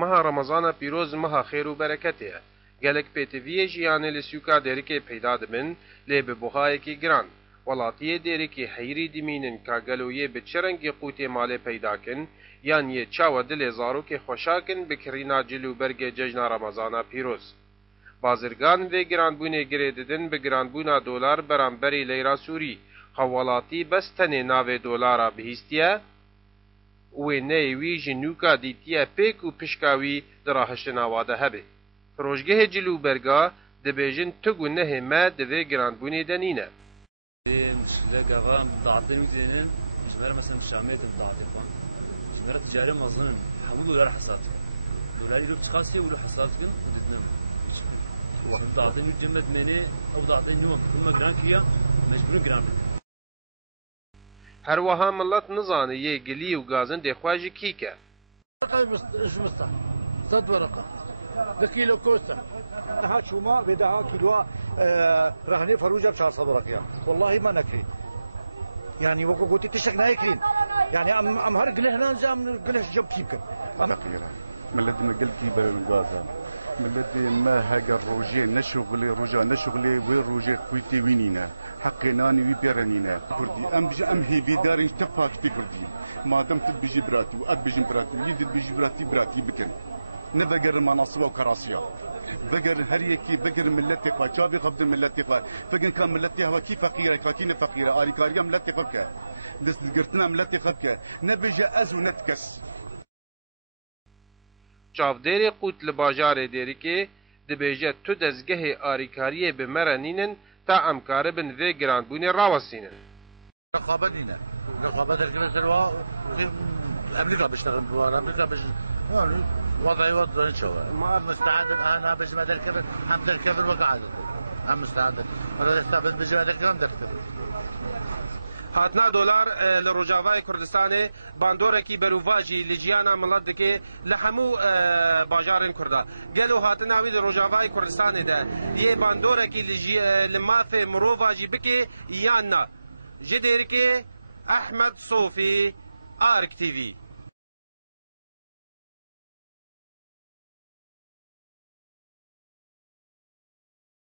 مها رمضان پیروز مها خیر و برکته گلک پیتویه جیانه لسیوکا دیرکی پیدا دبن لی ببوهای کی گران ولاتی دیرکی حیری دمینن که گلویه بچرنگی قوتی مال پیدا کن یان یه چاو دل زارو که خوشاکن بکرینا جلو برگ ججن رمضان پیروز. بازرگان و گرانبونه گریددن به گرانبونا دلار برانبری لیرا سوری خوالاتی بس تنه ناو دلارا بهیستیه و نیوی جنوکا دیتیه پیک و پشکاوی دراهشت نواده هبه. روشگه جلو برگا دبیجن تگو نه ما دوی گرانبونه دنینه. مشكلة قرام ضاعتين مدينين مشغلة مثلا الشامية ضاعتين مشغلة تجارية مظن حولوا ولا حصاد ولا يلو تخاصي ولا حصاد كن بدنا ضاعتين مدينة مني أو ضاعتين يوم كل ما جران كيا مجبور جران هر وها ملت نزانه یه گلی و گازن دخواجی کیکه. إيش مستح؟ صد ورقة. بكيلو كوسة. ها شوما بدها كيلو رهني فروجة 400 ورقة. والله ما نكرين. يعني وقو قلت تشك نايكرين. يعني أم هرق لهنا زام قلش جب كيكر. نقيرة. ملدي ما قلت كي بالغازة. ملدي ما هاجر روجي نشغلي رجا نشغلي وروجي خويتي وينينا. حقناني وبيرنينا. كردي أم بيجي أم هي بدارين تبقى كتير كردي. ما دام تبيجي براتي وأد بيجي براتي ويجي بيجي براتي بكن. نبقر مناصب وكراسية بقر هريكي بقر ملتي قا شابي قبض ملتي قا فقن كان ملتي هوا كي فقيرة كاتين فقيرة آريكاريا ملتي قبك دست قرتنا ملتي قبك نبجا أزو نتكس چاودێری قوت لە باژارێ دێریکێ دەبێژێت تو دەستگەهێ ئاریکاریە بمەرەنینن تا ئەمکارە بن vê گرانبوونێ ڕاوەستینن. رقابتنا رقابت الكنيسة أمريكا بيشتغل أمريكا وضعي وضع شو ما مستعد انا باش بعد الكبر حمد الكبر وقعد هم مستعد هذا لسه بس بعد الكبر دكتور هاتنا دلار لروجاوای کردستان باندورکی بروواجی لجیانا ملت دکی لحمو باجارن کردا گلو هاتنا وی روجاوای کردستان ده یه باندورکی لماف مروواجی بکی یانا جدیر که احمد صوفی آرک تیوی